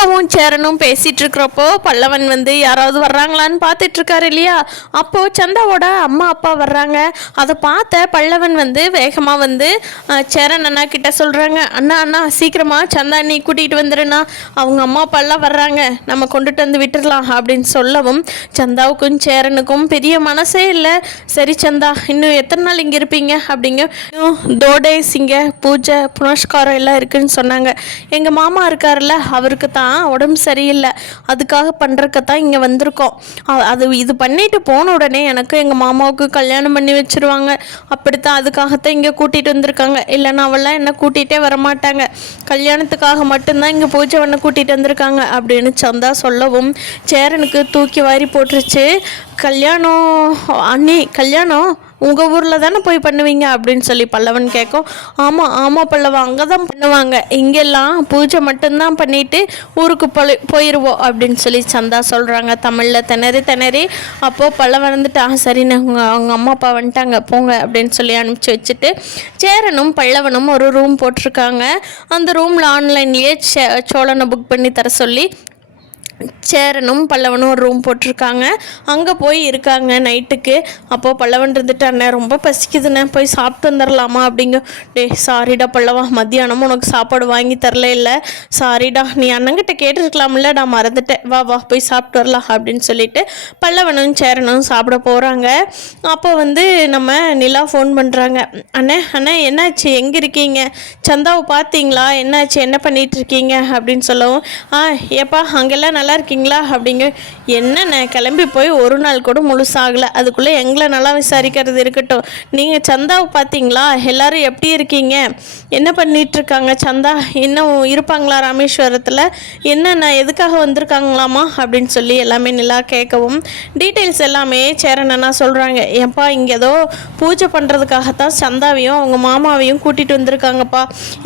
சந்தாவும் சேரனும் பேசிகிட்டு இருக்கிறப்போ பல்லவன் வந்து யாராவது வர்றாங்களான்னு பார்த்துட்ருக்காரு இல்லையா. அப்போது சந்தாவோட அம்மா அப்பா வர்றாங்க. அதை பார்த்த பல்லவன் வந்து வேகமாக வந்து சேரன் அண்ணா கிட்ட சொல்கிறாங்க, அண்ணா அண்ணா சீக்கிரமாக சந்தா நீ கூட்டிகிட்டு வந்துடுண்ணா, அவங்க அம்மா அப்பாலாம் வர்றாங்க, நம்ம கொண்டுட்டு வந்து விட்டுடலாம் அப்படின்னு சொல்லவும் சந்தாவுக்கும் சேரனுக்கும் பெரிய மனசே இல்லை. சரி சந்தா, இன்னும் எத்தனை நாள் இங்கே இருப்பீங்க அப்படிங்க. இன்னும் டேஸ் இங்கே பூஜை புனஸ்காரம் எல்லாம் இருக்குதுன்னு சொன்னாங்க. எங்கள் மாமா இருக்கார்ல, அவருக்கு தான் உடம்பு சரியில்லை, அதுக்காக பண்ணுறக்கு தான் இங்கே வந்திருக்கோம். இது பண்ணிட்டு போன உடனே எனக்கு எங்கள் மாமாவுக்கு கல்யாணம் பண்ணி வச்சுருவாங்க, அப்படித்தான் அதுக்காகத்தான் இங்கே கூட்டிகிட்டு வந்திருக்காங்க. இல்லைன்னா அவெல்லாம் என்ன கூட்டிகிட்டே வரமாட்டாங்க, கல்யாணத்துக்காக மட்டும்தான் இங்கே பூஜை பண்ண கூட்டிகிட்டு வந்திருக்காங்க அப்படின்னு சந்தா சொல்லவும் சேரனுக்கு தூக்கி வாரி போட்டுருச்சு. கல்யாணம் அண்ணி, கல்யாணம் உங்கள் ஊரில் தானே போய் பண்ணுவீங்க அப்படின்னு சொல்லி பல்லவன் கேட்கும். ஆமாம் ஆமாம் பல்லவன், அங்கே தான் பண்ணுவாங்க, இங்கெல்லாம் பூஜை மட்டும்தான் பண்ணிவிட்டு ஊருக்கு போயிடுவோம் அப்படின்னு சொல்லி சந்தா சொல்கிறாங்க தமிழில் திணறி. அப்போது பல்லவன் வந்துட்டு சரிண்ணே, அவங்க அம்மா அப்பா வந்துட்டாங்க போங்க அப்படின்னு சொல்லி அனுப்பிச்சி வச்சுட்டு சேரனும் பல்லவனும் ஒரு ரூம் போட்டிருக்காங்க. அந்த ரூமில் ஆன்லைன்லேயே சோழனை புக் பண்ணி தர சொல்லி சேரனும் பல்லவனும் ஒரு ரூம் போட்டிருக்காங்க. அங்கே போய் இருக்காங்க நைட்டுக்கு. அப்போது பல்லவன் இருந்துட்டு, அண்ணே ரொம்ப பசிக்குதுண்ணே, போய் சாப்பிட்டு வந்துடலாமா அப்படிங்க. சாரிடா பல்லவா, மத்தியானமும் உனக்கு சாப்பாடு வாங்கி தரல, இல்லை சாரிடா, நீ அண்ணங்கிட்ட கேட்டுருக்கலாம்ல, நான் மறந்துட்டேன், வா வா போய் சாப்பிட்டு வரலாம் அப்படின்னு சொல்லிட்டு பல்லவனும் சேரனும் சாப்பிட போகிறாங்க. அப்போ வந்து நம்ம நிலா ஃபோன் பண்ணுறாங்க. அண்ணே அண்ணே என்னாச்சு, எங்கே இருக்கீங்க, சந்தாவை பார்த்தீங்களா, என்னாச்சு, என்ன பண்ணிகிட்ருக்கீங்க அப்படின்னு சொல்லவும், ஏப்பா அங்கெல்லாம் நல்லா இருக்கீங்களா அப்படிங்க. என்னண்ணே கிளம்பி போய் ஒரு நாள் கூட முழுசாகலை, அதுக்குள்ளே எங்களை நல்லா விசாரிக்கிறது இருக்கட்டும், நீங்கள் சந்தாவை பார்த்தீங்களா, எல்லோரும் எப்படி இருக்கீங்க, என்ன பண்ணிகிட்ருக்காங்க, சந்தா இன்னும் இருப்பாங்களா ராமேஸ்வரத்தில், என்னண்ணா எதுக்காக வந்திருக்காங்களாமா அப்படின்னு சொல்லி எல்லாமே நிலா கேட்கவும் டீட்டெயில்ஸ் எல்லாமே சேரனா சொல்கிறாங்க. ஏப்பா இங்கே ஏதோ பூஜை பண்ணுறதுக்காகத்தான் சந்தாவையும் அவங்க மாமாவையும் கூட்டிகிட்டு வந்திருக்காங்கப்பா,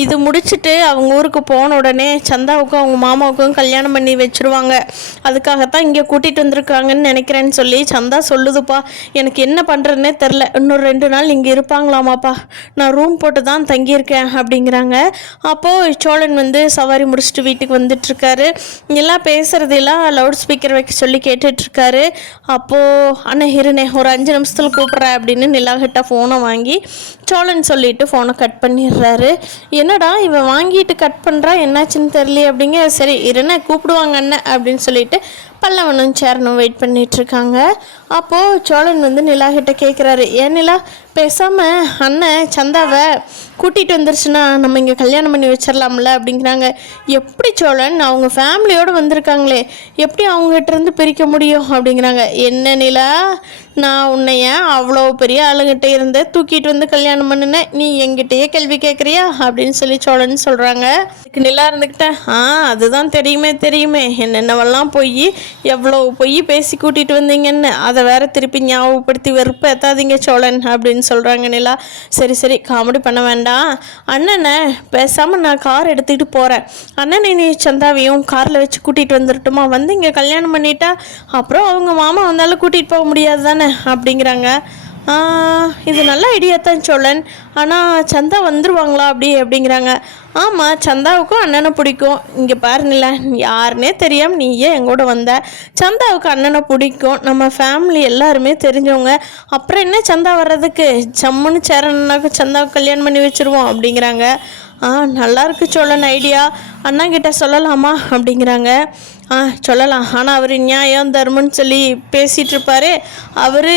இது முடிச்சுட்டு அவங்க ஊருக்கு போன உடனே சந்தாவுக்கும் அவங்க மாமாவுக்கும் கல்யாணம் பண்ணி வச்சுருவாங்க, அதுக்காகத்தான் இங்கே கூட்டிகிட்டு வந்திருக்காங்கன்னு நினைக்கிறேன்னு சொல்லி சந்தா சொல்லுதுப்பா. எனக்கு என்ன பண்ணுறதுனே தெரில, இன்னொரு 2 நாள் இங்கே இருப்பாங்களாமாப்பா, நான் ரூம் போட்டு தான் தங்கியிருக்கேன் அப்படிங்கிறாங்க. அப்போது சோழன் வந்து சவாரி முடிச்சுட்டு வீட்டுக்கு வந்துட்டுருக்காரு. எல்லாம் பேசுகிறதெல்லாம் லவுட் ஸ்பீக்கர் வைக்க சொல்லி கேட்டுட்ருக்காரு. அப்போது அண்ணே இருனே ஒரு 5 நிமிஷத்தில் கூப்பிட்றேன் அப்படின்னு நிலாகிட்ட ஃபோனை வாங்கி சோழன் சொல்லிவிட்டு ஃபோனை கட் பண்ணிடுறாரு. என்னடா இவன் வாங்கிட்டு கட் பண்ணுறா, என்னாச்சுன்னு தெரியல அப்படிங்க. சரி இருனே கூப்பிடுவாங்க அண்ணன் அப்படின்னு சொல்லிட்டு பல்லவனும் சேரனும் வெயிட் பண்ணிகிட்ருக்காங்க. அப்போது சோழன் வந்து நிலாகிட்ட கேட்குறாரு, ஏன் நிலா பேசாமல் அண்ணன் சந்தாவை கூட்டிகிட்டு வந்துருச்சுன்னா நம்ம இங்கே கல்யாணம் பண்ணி வச்சிடலாம்ல அப்படிங்கிறாங்க. எப்படி சோழன், அவங்க ஃபேமிலியோடு வந்திருக்காங்களே, எப்படி அவங்ககிட்டருந்து பிரிக்க முடியும் அப்படிங்கிறாங்க. என்ன நிலா, நான் உன்னைய அவ்வளோ பெரிய ஆளுங்கிட்ட இருந்த தூக்கிட்டு வந்து கல்யாணம் பண்ணினேன், நீ எங்கிட்டயே கேள்வி கேட்குறியா அப்படின்னு சொல்லி சோழன் சொல்கிறாங்க. நிலா இருந்துக்கிட்டேன், அதுதான் தெரியுமே என்னென்னவெல்லாம் போய் எவ்வளோ பொய் பேசி கூட்டிகிட்டு வந்தீங்கன்னு, அதை வேற திருப்பி ஞாபகப்படுத்தி வெறுப்பு எத்தாதீங்க சோழன் அப்படின்னு சொல்கிறாங்க நிலா. சரி காமெடி பண்ண வேண்டாம் அண்ணனை, பேசாமல் நான் கார் எடுத்துக்கிட்டு போகிறேன், அண்ணனை நீ சந்தாவையும் காரில் வச்சு கூட்டிகிட்டு வந்துடட்டுமா, வந்து இங்கே கல்யாணம் பண்ணிட்டா அப்புறம் அவங்க மாமா வந்தாலும் கூட்டிகிட்டு போக முடியாது தானே அப்படிங்கிறாங்க. இது நல்ல ஐடியா தான் சோழன், ஆனால் சந்தா வந்துடுவாங்களா அப்படிங்கிறாங்க. ஆமாம் சந்தாவுக்கும் அண்ணனை பிடிக்கும், இங்கே பாருங்கள யாருன்னே தெரியாமல் நீயே எங்கூட வந்த, சந்தாவுக்கு அண்ணனை பிடிக்கும், நம்ம ஃபேமிலி எல்லாருமே தெரிஞ்சவங்க, அப்புறம் என்ன சந்தா வர்றதுக்கு, சம்முன்னு சேரனாக்கு சந்தாவுக்கு கல்யாணம் பண்ணி வச்சுருவோம் அப்படிங்கிறாங்க. நல்லா இருக்கு சோழன் ஐடியா, அண்ணா கிட்ட சொல்லலாமா அப்படிங்கிறாங்க. சொல்லலாம், ஆனால் அவர் நியாயம் தர்மன்னு சொல்லி பேசிகிட்டு இருப்பார், அவர்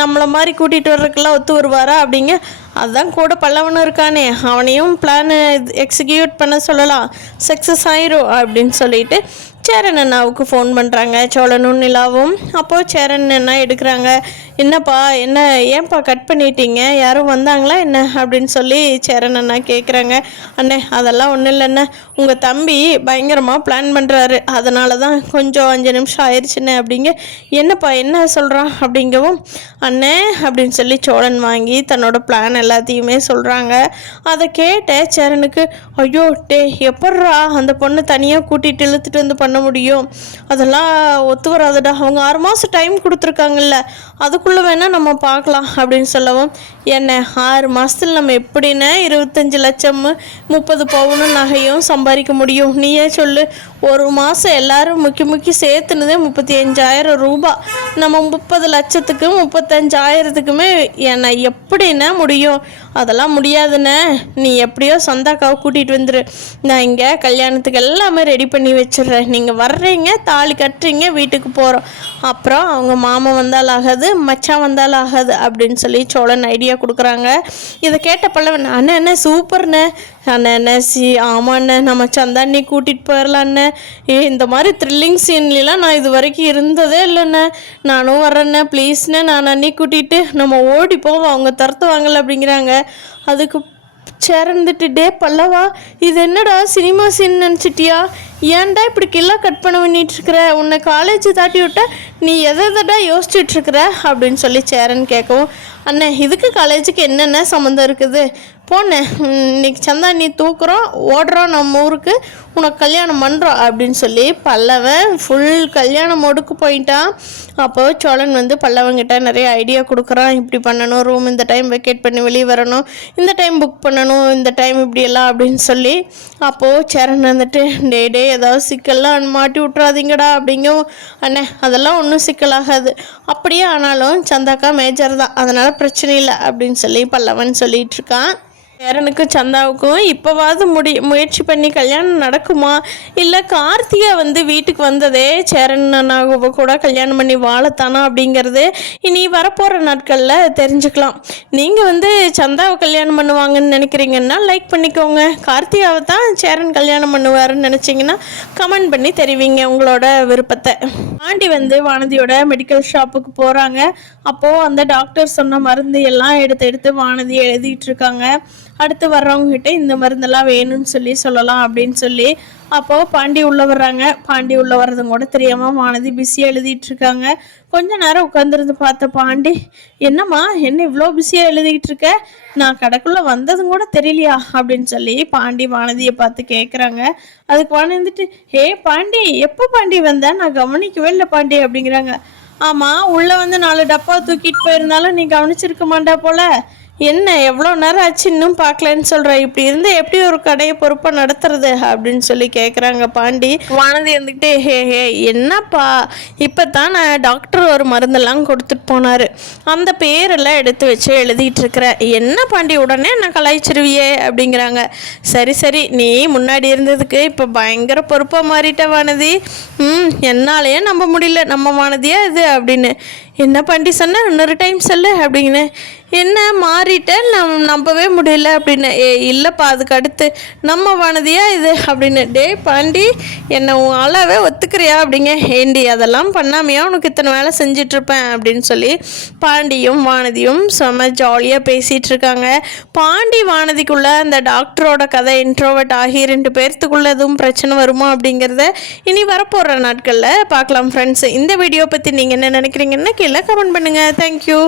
நம்மளை மாதிரி கூட்டிகிட்டு வர்றதுக்கெல்லாம் ஒத்து வருவாரா அப்படிங்க. அதுதான் கூட பல்லவனும் இருக்கானே, அவனையும் பிளான் எக்ஸிக்யூட் பண்ண சொல்லலாம், சக்ஸஸ் ஆயிரும் அப்படின்னு சொல்லிட்டு சேரன் அண்ணாவுக்கு ஃபோன் பண்ணுறாங்க சோழனும் நிலாவும். அப்போது சேரன் அண்ணா எடுக்கிறாங்க. என்னப்பா என்ன, ஏன்ப்பா கட் பண்ணிட்டீங்க, யாரும் வந்தாங்களா என்ன அப்படின்னு சொல்லி சேரன் அண்ணா கேட்குறாங்க. அண்ணே அதெல்லாம் ஒன்றும் இல்லைண்ணே, உங்கள் தம்பி பயங்கரமாக பிளான் பண்ணுறாரு, அதனால தான் கொஞ்சம் 5 நிமிஷம் ஆயிடுச்சுண்ணே அப்படிங்க. என்னப்பா என்ன சொல்கிறான் அப்படிங்கவும், அண்ணே அப்படின்னு சொல்லி சோழன் வாங்கி தன்னோட பிளான் எல்லாத்தையுமே சொல்கிறாங்க. அதை கேட்ட சரணுக்கு ஐயோ டே எப்பட்றா அந்த பொண்ணு தனியாக கூட்டிகிட்டு இழுத்துட்டு வந்து பண்ண முடியும், அதெல்லாம் ஒத்து வராதுடா, அவங்க 6 மாதம் டைம் கொடுத்துருக்காங்கல்ல, அதுக்குள்ளே வேணால் நம்ம பார்க்கலாம் அப்படின்னு சொல்லவும், என்ன 6 மாதத்தில் நம்ம எப்படின்னா 25 லட்சம் 30 பவுனு நகையும் சம்பாதிக்க முடியும், நீயே சொல்லு. ஒரு மாதம் எல்லாரும் முக்கி சேர்த்துனதே 35,000 ரூபா, நம்ம 30 லட்சத்துக்கு 35,000த்துக்குமே என்ன எப்படின்னா முடியும், அதெல்லாம் முடியாதுண்ணே, நீ எப்படியோ சந்தாக்காவை கூட்டிகிட்டு வந்துரு, நான் இங்கே கல்யாணத்துக்கு எல்லாமே ரெடி பண்ணி வச்சிடுறேன், நீங்கள் வர்றீங்க தாலி கட்டுறீங்க வீட்டுக்கு போகிறோம், அப்புறம் அவங்க மாமன் வந்தால் ஆகாது மச்சான் வந்தால் ஆகாது அப்படின்னு சொல்லி சோழன் ஐடியா கொடுக்குறாங்க. இதை கேட்ட பல்லவன் அண்ணே சூப்பர்ண்ணே, அண்ணே ஆமாண்ணே நம்ம சந்தானி கூட்டிகிட்டு போயிடலாண்ணே, இந்த மாதிரி த்ரில்லிங் சீன்லாம் நான் இது வரைக்கும் இருந்ததே இல்லைண்ணே, நானும் வர்றேண்ணே ப்ளீஸ்ண்ணே, நான் அன்னி கூட்டிகிட்டு நம்ம ஓடி போவோம், அவங்க துரத்துவாங்கல்ல அப்படிங்கிறாங்க. அதுக்கு சேர்ந்துட்டு டே பல்லவா இது என்னடா சினிமா சீன் நினச்சிட்டியா, ஏன்டா இப்படி கில்லாம் கட் பண்ண பண்ணிட்டுருக்குற, உன்னை காலேஜ் தாட்டி விட்ட நீ எதடா யோசிச்சுட்ருக்குற அப்படின்னு சொல்லி சேரன் கேட்கவும், அண்ணே இதுக்கு காலேஜுக்கு என்னென்ன சம்மந்தம் இருக்குது, போனேன் இன்னைக்கு சந்தா நீ தூக்குறோம் ஓடுறோம் நம்ம ஊருக்கு, உனக்கு கல்யாணம் பண்ணுறோம் அப்படின்னு சொல்லி பல்லவன் ஃபுல் கல்யாணம் மொடுக்கு போயிட்டான். அப்போது சோழன் வந்து பல்லவங்கிட்ட நிறைய ஐடியா கொடுக்குறான், இப்படி பண்ணணும், ரூம் இந்த டைம் வெக்கேட் பண்ணி வெளியே வரணும், இந்த டைம் புக் பண்ணணும், இந்த டைம் இப்படியெல்லாம் அப்படின்னு சொல்லி. அப்போது சேரன் வந்துட்டு டே ஏதாவது சிக்கல்லாம் மாட்டி விட்றாதீங்கடா அப்படிங்க. அண்ணே அதெல்லாம் ஒன்றும் சிக்கலாகாது, அப்படியே ஆனாலும் சந்தாக்கா மேஜர் தான், அதனால் பிரச்சனை இல்லை அப்படின்னு சொல்லி பல்லவன் சொல்லிகிட்டு இருக்கான். சேரனுக்கும் சந்தாவுக்கும் இப்போவாது முயற்சி பண்ணி கல்யாணம் நடக்குமா, இல்லை கார்த்திகா வந்து வீட்டுக்கு வந்ததே சேரன் கூட கல்யாணம் பண்ணி வாழத்தானா அப்படிங்கிறது இனி வரப்போகிற நாட்களில் தெரிஞ்சுக்கலாம். நீங்கள் வந்து சந்தாவை கல்யாணம் பண்ணுவாங்கன்னு நினைக்கிறீங்கன்னா லைக் பண்ணிக்கோங்க, கார்த்திகாவை தான் சேரன் கல்யாணம் பண்ணுவாருன்னு நினச்சிங்கன்னா கமெண்ட் பண்ணி தெரிவிங்க உங்களோட விருப்பத்தை. ஆண்டி வந்து வானதியோட மெடிக்கல் ஷாப்புக்கு போகிறாங்க. அப்போது அந்த டாக்டர் சொன்ன மருந்து எல்லாம் எடுத்து வானதி எழுதிட்டு இருக்காங்க. அடுத்து வர்றவங்ககிட்ட இந்த மருந்தெல்லாம் வேணும்னு சொல்லலாம் அப்படின்னு சொல்லி. அப்போது பாண்டி உள்ளே வர்றாங்க. பாண்டி உள்ளே வர்றதும் கூட தெரியாமல் வானதி பிஸியாக எழுதிட்டு இருக்காங்க. கொஞ்ச நேரம் உட்காந்துருந்து பார்த்த பாண்டி, என்னம்மா என்ன இவ்வளோ பிஸியாக எழுதிக்கிட்டு இருக்க, நான் கடைக்குள்ளே வந்ததும் கூட தெரியலையா அப்படின்னு சொல்லி பாண்டி வானதியை பார்த்து கேட்குறாங்க. அதுக்கு வானதிட்டு ஹே பாண்டி எப்போ பாண்டி வந்தேன், நான் கவனிக்கவே இல்லை பாண்டி அப்படிங்கிறாங்க. ஆமாம் உள்ளே வந்து 4 டப்பா தூக்கிட்டு போயிருந்தாலும் நீ கவனிச்சிருக்க மாட்டா போல, என்ன எவ்வளோ நேரம் ஆச்சு இன்னும் பார்க்கலன்னு சொல்கிற, இப்படி இருந்து எப்படி ஒரு கடையை பொறுப்பாக நடத்துறது அப்படின்னு சொல்லி கேட்குறாங்க பாண்டி. வானதி இருந்துக்கிட்டே ஹே என்னப்பா இப்போ தான் நான் டாக்டர் ஒரு மருந்தெல்லாம் கொடுத்துட்டு போனார், அந்த பேரெல்லாம் எடுத்து வச்சு எழுதிட்டு இருக்கிற, என்ன பாண்டி உடனே நான் கலாய்ச்சிருவியே அப்படிங்கிறாங்க. சரி நீ முன்னாடி இருந்ததுக்கு இப்போ பயங்கர பொறுப்பாக மாறிட்ட வானதி, என்னாலேயே நம்ப முடியல நம்ம வானதியா இது அப்படின்னு. என்ன பாண்டி சொன்ன இன்னொரு டைம் சொல்லு அப்படின்னு. என்ன மாறிட்டேன் நம்பவே முடியல அப்படின்னு. இல்லைப்பா அதுக்கு அடுத்து நம்ம வானதியா இது அப்படின்னு. டே பாண்டி என்னை உன் ஆளாவே ஒத்துக்கிறியா அப்படிங்க. ஏண்டி அதெல்லாம் பண்ணாமையா உனக்கு இத்தனை வேலை செஞ்சிட்ருப்பேன் அப்படின்னு சொல்லி பாண்டியும் வானதியும் செம்ம ஜாலியாக பேசிகிட்டு இருக்காங்க. பாண்டி வானதிக்குள்ளே அந்த டாக்டரோட கதை இன்ட்ரோவர்ட் ஆகி 2 பேர்த்துக்குள்ளே எதுவும் பிரச்சனை வருமா அப்படிங்கிறத இனி வரப்போகிற நாட்களில் பார்க்கலாம் ஃப்ரெண்ட்ஸ். இந்த வீடியோ பற்றி நீங்கள் என்ன நினைக்கிறீங்கன்னு கீழே கமெண்ட் பண்ணுங்கள். தேங்க்யூ.